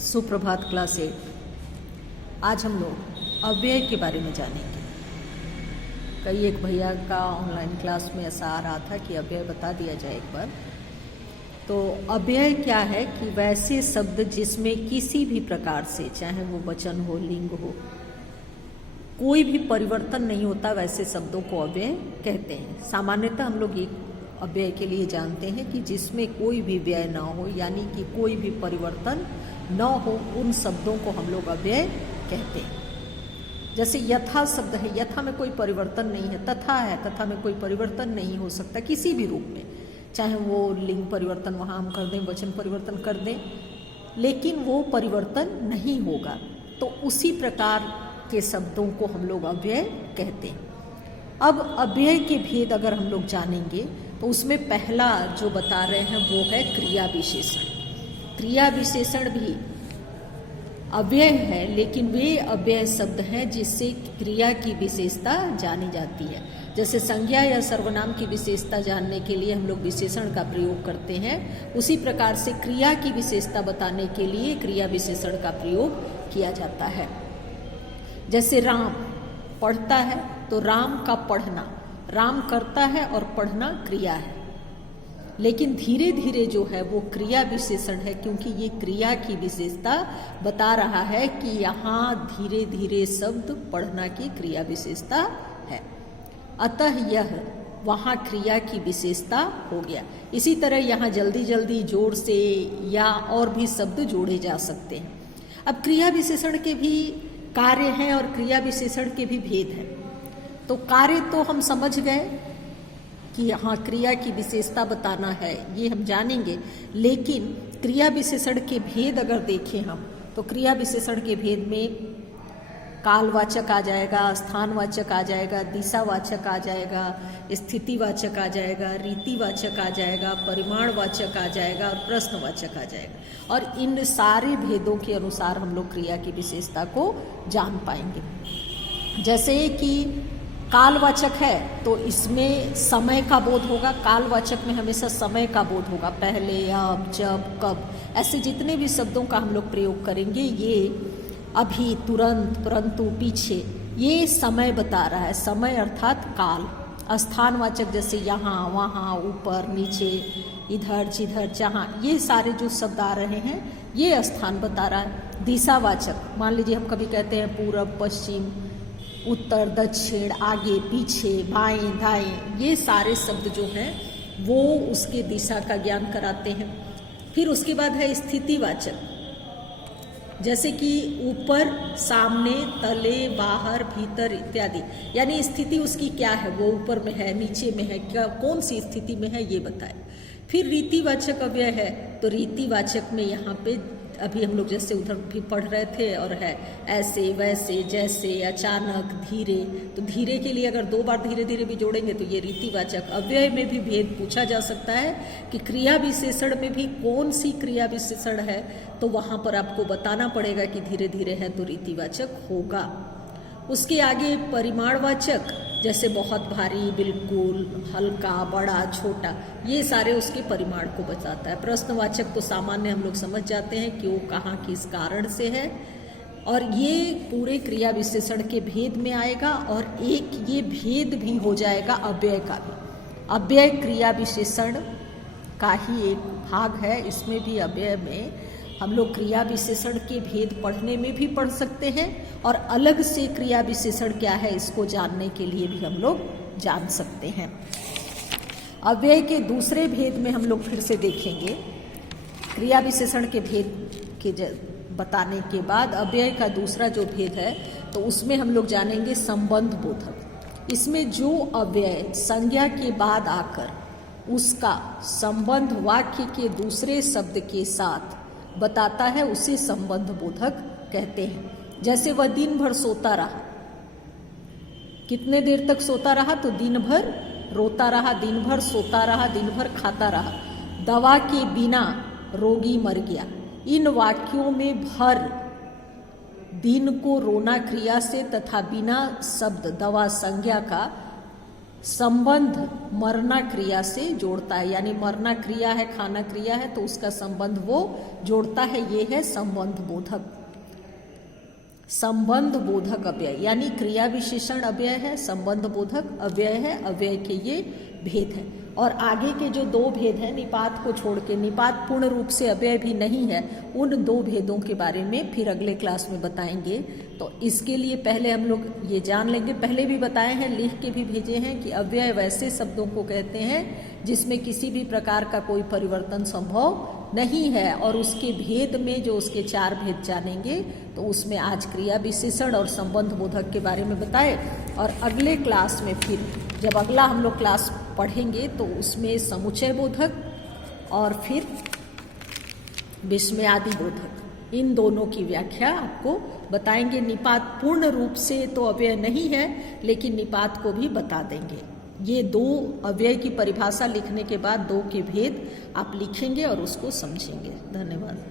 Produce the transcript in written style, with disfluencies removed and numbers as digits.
सुप्रभात क्लास 8। आज हम लोग अव्यय के बारे में जानेंगे। कई एक भैया का ऑनलाइन क्लास में ऐसा आ रहा था कि अव्यय बता दिया जाए एक बार। तो अव्यय क्या है कि वैसे शब्द जिसमें किसी भी प्रकार से, चाहे वो वचन हो, लिंग हो, कोई भी परिवर्तन नहीं होता, वैसे शब्दों को अव्यय कहते हैं। सामान्यतः हम लोग एक अव्यय के लिए जानते हैं कि जिसमें कोई भी व्यय ना हो, यानी कि कोई भी परिवर्तन न हो, उन शब्दों को हम लोग अव्यय कहते हैं। जैसे यथा शब्द है, यथा में कोई परिवर्तन नहीं है। तथा है, तथा में कोई परिवर्तन नहीं हो सकता किसी भी रूप में, चाहे वो लिंग परिवर्तन वहाँ हम कर दें, वचन परिवर्तन कर दें, लेकिन वो परिवर्तन नहीं होगा। तो उसी प्रकार के शब्दों को हम लोग अव्यय कहते हैं। अब अव्यय के भेद अगर हम लोग जानेंगे तो उसमें पहला जो बता रहे हैं वो है क्रिया विशेषण। क्रिया विशेषण भी अव्यय है, लेकिन वे अव्यय शब्द हैं जिससे क्रिया की विशेषता जानी जाती है। जैसे संज्ञा या सर्वनाम की विशेषता जानने के लिए हम लोग विशेषण का प्रयोग करते हैं, उसी प्रकार से क्रिया की विशेषता बताने के लिए क्रिया विशेषण का प्रयोग किया जाता है। जैसे राम पढ़ता है तो राम का पढ़ना, राम करता है और पढ़ना क्रिया है, लेकिन धीरे धीरे जो है वो क्रिया विशेषण है, क्योंकि ये क्रिया की विशेषता बता रहा है कि यहाँ धीरे धीरे शब्द पढ़ना की क्रिया विशेषता है, अतः यह वहाँ क्रिया की विशेषता हो गया। इसी तरह यहाँ जल्दी जल्दी, जोर से या और भी शब्द जोड़े जा सकते हैं। अब क्रिया विशेषण के भी कार्य हैं और क्रिया विशेषण के भी भेद हैं। तो कार्य तो हम समझ गए कि यहाँ क्रिया की विशेषता बताना है, ये हम जानेंगे, लेकिन क्रिया विशेषण के भेद अगर देखें हम, तो क्रिया विशेषण के भेद में कालवाचक आ जाएगा, स्थानवाचक आ जाएगा, दिशावाचक आ जाएगा, स्थितिवाचक आ जाएगा, रीतिवाचक आ जाएगा, परिमाणवाचक आ जाएगा और प्रश्नवाचक आ जाएगा। और इन सारे भेदों के अनुसार हम लोग क्रिया की विशेषता को जान पाएंगे। जैसे कि कालवाचक है तो इसमें समय का बोध होगा, कालवाचक में हमेशा समय का बोध होगा, पहले, अब, जब, कब, ऐसे जितने भी शब्दों का हम लोग प्रयोग करेंगे, ये अभी, तुरंत, परंतु, पीछे, ये समय बता रहा है, समय अर्थात काल। स्थानवाचक जैसे यहाँ, वहाँ, ऊपर, नीचे, इधर, जिधर, जहाँ, ये सारे जो शब्द आ रहे हैं ये स्थान बता रहा है। दिशावाचक, मान लीजिए हम कभी कहते हैं पूरब, पश्चिम, उत्तर, दक्षिण, आगे, पीछे, बाएं, दाएं, ये सारे शब्द जो हैं वो उसके दिशा का ज्ञान कराते हैं। फिर उसके बाद है स्थितिवाचक, जैसे कि ऊपर, सामने, तले, बाहर, भीतर इत्यादि, यानी स्थिति उसकी क्या है, वो ऊपर में है, नीचे में है, क्या, कौन सी स्थिति में है, ये बताए। फिर रीतिवाचक अव्यय है, तो रीतिवाचक में यहाँ पे अभी हम लोग जैसे उधर भी पढ़ रहे थे, और है ऐसे, वैसे, जैसे, अचानक, धीरे। तो धीरे के लिए अगर 2 बार धीरे धीरे भी जोड़ेंगे तो ये रीतिवाचक। अव्यय में भी भेद पूछा जा सकता है कि क्रिया विशेषण में भी कौन सी क्रिया विशेषण है, तो वहाँ पर आपको बताना पड़ेगा कि धीरे धीरे है तो रीतिवाचक होगा। उसके आगे परिमाणवाचक, जैसे बहुत भारी, बिल्कुल, हल्का, बड़ा, छोटा, ये सारे उसके परिमाण को बताता है। प्रश्नवाचक तो सामान्य हम लोग समझ जाते हैं क्यों, कहाँ, किस कारण से है, और ये पूरे क्रिया विशेषण के भेद में आएगा। और एक ये भेद भी हो जाएगा अव्यय का भी। अव्यय क्रिया विशेषण का ही एक भाग है, इसमें भी अव्यय में हम लोग क्रिया विशेषण के भेद पढ़ने में भी पढ़ सकते हैं, और अलग से क्रिया विशेषण क्या है इसको जानने के लिए भी हम लोग जान सकते हैं। अव्यय के दूसरे भेद में हम लोग फिर से देखेंगे। क्रिया विशेषण के भेद के बताने के बाद अव्यय का दूसरा जो भेद है तो उसमें हम लोग जानेंगे संबंध बोधक। इसमें जो अव्यय संज्ञा के बाद आकर उसका संबंध वाक्य के दूसरे शब्द के साथ बताता है, उसे संबंध बोधक कहते हैं। जैसे वह दिन भर सोता रहा, कितने देर तक सोता रहा, तो दिन भर रोता रहा, दिन भर सोता रहा, दिन भर खाता रहा। दवा के बिना रोगी मर गया। इन वाक्यों में भर, दिन को रोना क्रिया से तथा बिना शब्द दवा संज्ञा का संबंध मरना क्रिया से जोड़ता है, यानी मरना क्रिया है, खाना क्रिया है, तो उसका संबंध वो जोड़ता है। ये है संबंध बोधक। संबंध बोधक अव्यय, यानी क्रिया विशेषण अव्यय है, संबंध बोधक अव्यय है, अव्यय के ये भेद है। और आगे के जो दो भेद हैं, निपात को छोड़ के, निपात पूर्ण रूप से अव्यय भी नहीं है, उन दो भेदों के बारे में फिर अगले क्लास में बताएंगे। तो इसके लिए पहले हम लोग ये जान लेंगे, पहले भी बताए हैं, लिख के भी भेजे हैं कि अव्यय वैसे शब्दों को कहते हैं जिसमें किसी भी प्रकार का कोई परिवर्तन संभव नहीं है। और उसके भेद में जो उसके चार भेद जानेंगे, तो उसमें आज क्रिया विशेषण और संबंध बोधक के बारे में बताए। और अगले क्लास में फिर जब अगला हम लोग क्लास पढ़ेंगे तो उसमें समुच्चय बोधक और फिर विस्मयादि बोधक, इन दोनों की व्याख्या आपको बताएंगे। निपात पूर्ण रूप से तो अव्यय नहीं है, लेकिन निपात को भी बता देंगे। ये दो अव्यय की परिभाषा लिखने के बाद दो के भेद आप लिखेंगे और उसको समझेंगे। धन्यवाद।